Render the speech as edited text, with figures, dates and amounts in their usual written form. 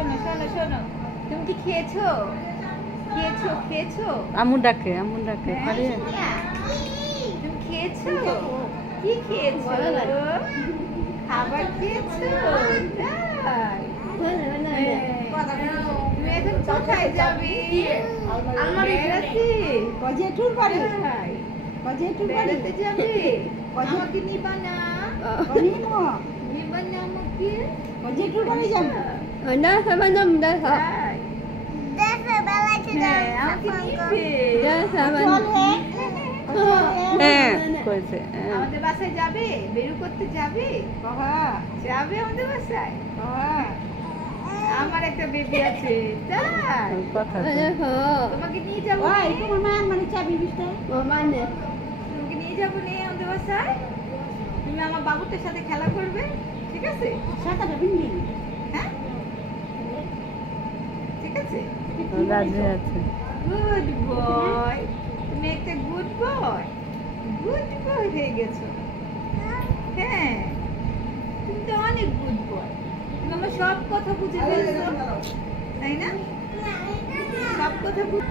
শোনো শোনো শোনো, তুমি কি খেয়েছো? খেয়েছো খেয়েছো? আম্মু ডাকে পারি। তুমি খেয়েছো? কি খেয়েছো? খাবার খেয়েছো? তাই? তুমি এখন কোথায় যাবে? বেড়াতে? তাই? বেড়াতে যাবে? আমাকে নিবা না? নিবা না আমাকে? তাই? হ্যাঁ, আমাকে নিবে। হ্যাঁ কইছে। আমাদের বাসায় যাবে? বেরু করতে যাবে? যাবে আমাদের বাসায়? আমার একটা বেবি আছে। তাই? কথা তোমাকে নিয়ে যাবো? তোমাকে নিয়ে যাবো নে আমাদের বাসায়? তুমি আমার বাবুটার সাথে খেলা করবে, ঠিক আছে? হ্যাঁ, ঠিক আছে। রাজি আছে। গুড বয়, তুমি একটা গুড বয় হয়ে গেছো। হ্যাঁ, তুমি তো অনেক গুড বয়। তুমি আমার সব কথা বুঝে ফেলছো, তাই না? সব কথা বুঝ